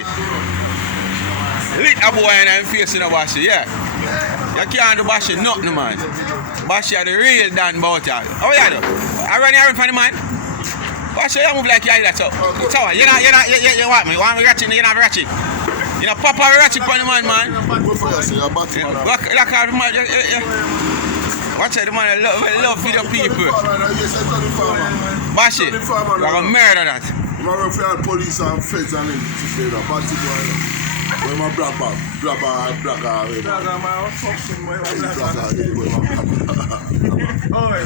Lit a boy and I'm facing a Bashy, yeah. You can't do Bashy nothing, man. Bashy are the real Dan about it. How you do? I run here for the man. Bashy, you move like you like that, so. So, you want me? You want me ratchet? You not ratchet? You know, Papa ratchet for the man, man. Watch out, the man love video people. Bashy, you're going to murder that. I'm going to find police and feds and everything. When my black man,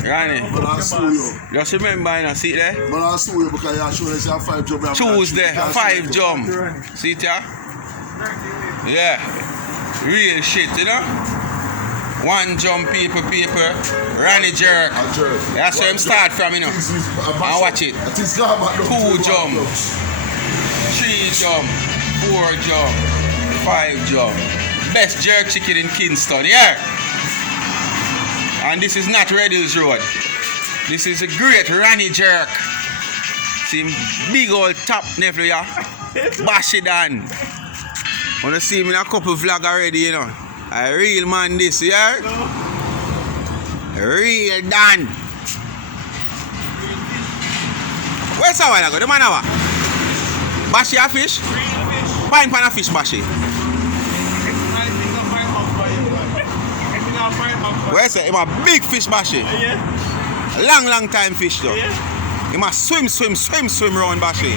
Ronnie, just remember, you know, see it there? But I saw you because you showed us your 5 jump. Tuesday, 5 jump. See it there? Yeah. Real shit, you know? 1 jump, people. Ronnie jerk. That's where him start from, you know. And watch it. 2 jump. 3 jump. 4 jump. 5 jump. Best jerk chicken in Kingston, yeah? And this is not Red Hills Road. This is a great Ronnie jerk. See him big old top nephew, yeah? Bashy Dan. Wanna see him in a couple vlog already, you know? A real man this, yeah? Real Dan. Where's our while ago? The man over? Bashy a fish? Pine pan a fish, Bashy. Where's it? Him a big fish, Bashy. Long time fish though. He must swim round Bashy.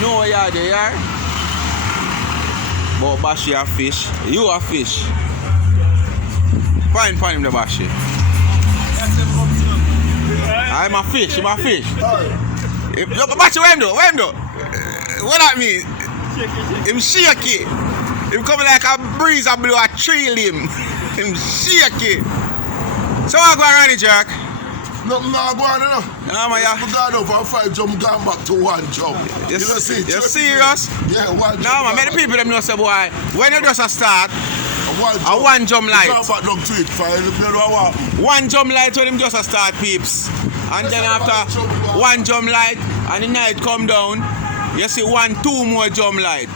No yard there. But Bashy a fish. You a fish. Fine him the Bashy. I'm a fish. Bashy, where him do? What that mean? Him shaky. Him coming like a breeze and blow a tree limb. Him shaky. So I go around the jerk. Nothing not going on, No, man, yeah. I'm going over 5 jump, going back to 1 jump. You see, you're serious? Yeah, 1 jump. No, man, many people them know say, boy, when you just start, a 1 jump light. 1 jump light when him just start, peeps. And then after 1 jump light and the night come down, you see 2 more jump light.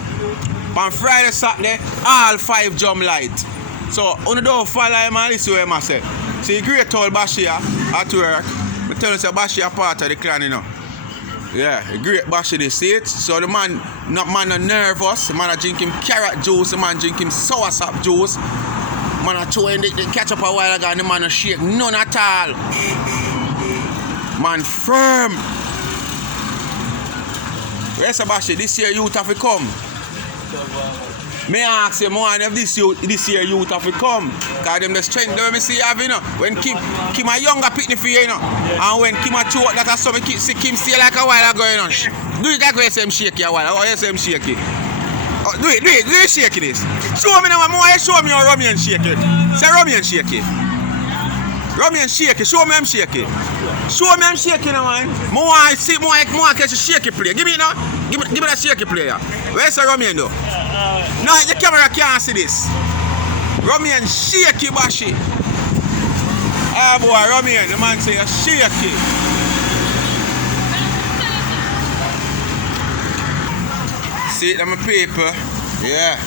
On Friday, Saturday, all 5 jump light. So, on the door, follow him and listen to him, I say. See, great old Bashy at work. I tell you, Bashy a part of the clan, you know. Yeah, a great Bashy, they see it. So, the man not nervous. The man a drink him carrot juice. The man drink him sour sap juice. Man a throw in the catch up a while ago and the man a shake. None at all. Man firm. Where's the Bashy? This year youth have to come. May I ask you more if this year youth have to come? Because them the strength that we see have, you know. When Kim a younger pitney for you know. And when Kim a choke that some see Kim stay like a while ago, you know. Do it like you say him shaky a while. Or you say him shaky. Oh, do it shaky this. Show me now, more show me how Rummy and shaky. Say Rummy and shaky. Rummy and shaky, show me him shaky. Show me him shaky now, man. More catch a shaky play. Give me now. Give me that shaky player. Where's the Rummy though? No, the camera can't see this. Rummy and shaky Bashy. Ah boy, Rummy and the man say a shaky. See it on my paper? Yeah.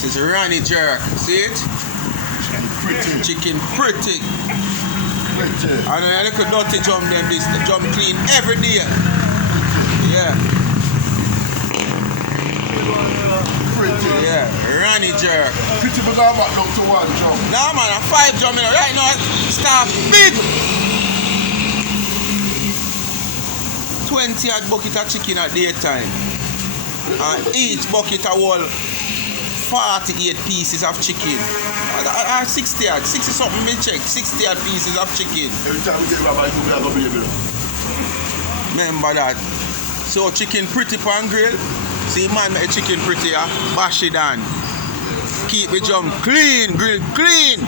This is Ronnie jerk. See it? Chicken pretty. And a little dirty jump them this. The jump clean every day. Yeah. Yeah, Ronnie jerk. Pretty but I'm back down to 1 jump. No man, a 5 jump in right now. Start big. 20 odd bucket of chicken at daytime. And each bucket a whole 48 pieces of chicken. 60 odd, 60 something me check. 60 odd pieces of chicken. Every time we take Rabbi, you go baby. Remember that. So chicken pretty pan grill. See man make chicken pretty, Bashy Dan. Keep the jump clean, grill clean.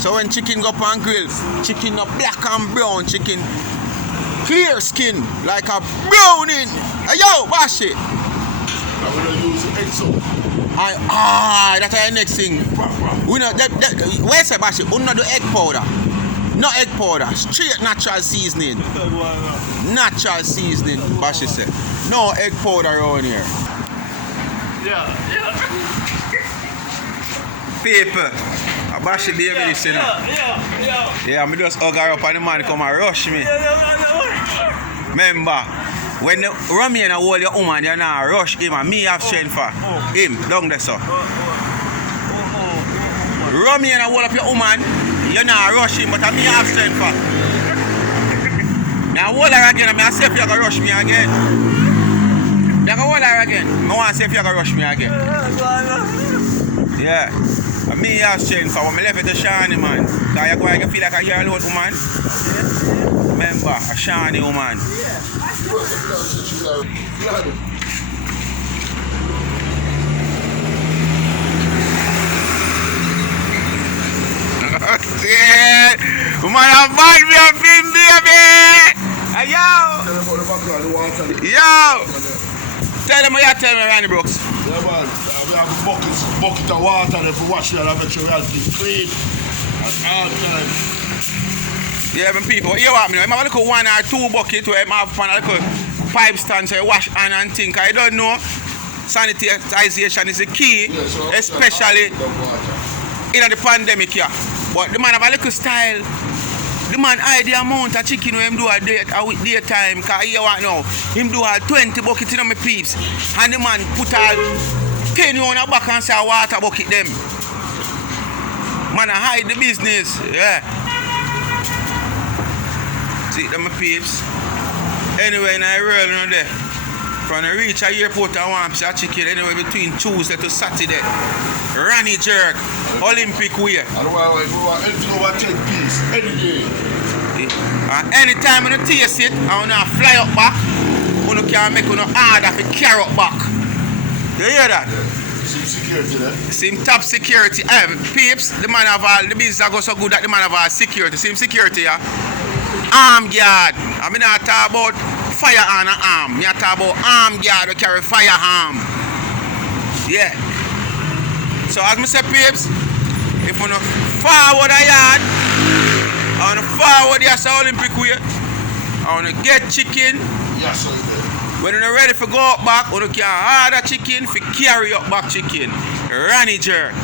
So when chicken go pan grill, chicken not black and brown, chicken clear skin like a browning. Hey yo, Bashy. I'm gonna use egg soap. That's the next thing. We know where's the Bashy? We not do egg powder. No egg powder, straight natural seasoning. Natural seasoning, Bashy said. No egg powder around here. Yeah. People, Bashy David is, you know. Yeah, I just hug her up and the man come and rush me. Remember, when the Romeo hold your woman, you not rush him and me have strength for him. Down there, so. Romeo hold up your woman, you not rush him, but me have strength for. Now hold her again, and I say if you're going to rush me again. You're going to hold her again. I want to see if you're going to rush me again. Yeah. And me have strength for when I left it to Shani, man. Because you're going to feel like you're alone, woman. Remember, a Shani woman. Yeah, woman, I'm bad, me a fin, baby. Hey, yo. Yo. Tell them what you tell me, Randy Brooks. Yeah, man. We have a bucket of water and if we wash it, I'll make sure we have it clean at all time. Yeah, but people, you want me? I have a little 1 or 2 buckets where I have a little pipe stand so I wash hand and think. I don't know. Sanitization is the key, especially in the pandemic here. But the man have a little style. The man hide the amount of chicken when him do a daytime. Because you want now, him do a 20 buckets in my peeps. And the man put a 10 on the back and say a water bucket them. Man hide the business. Yeah. See them my peeps. Anyway, in I roll on there. From the reach a airport I want to see a chicken anyway between Tuesday to Saturday. Ranny jerk. Olympic way. And we want anything over 10 pieces any day. Anytime you taste it, I want to fly up back. You can make an order for carry up back. You hear that? Yeah. Same security there. Same top security. Peeps, the man have all, the business go so good that the man have all security. Same security, yeah. Arm guard. I mean, I talk about firearm and arm. I talk about arm guard who carry firearm. Yeah. So as I say, peeps, if you no forward a yard, I want to forward the Olympic way, I want to get chicken. Yes, sir. When you're ready for go up back, you can order chicken for carry up back chicken. Ranny jerk.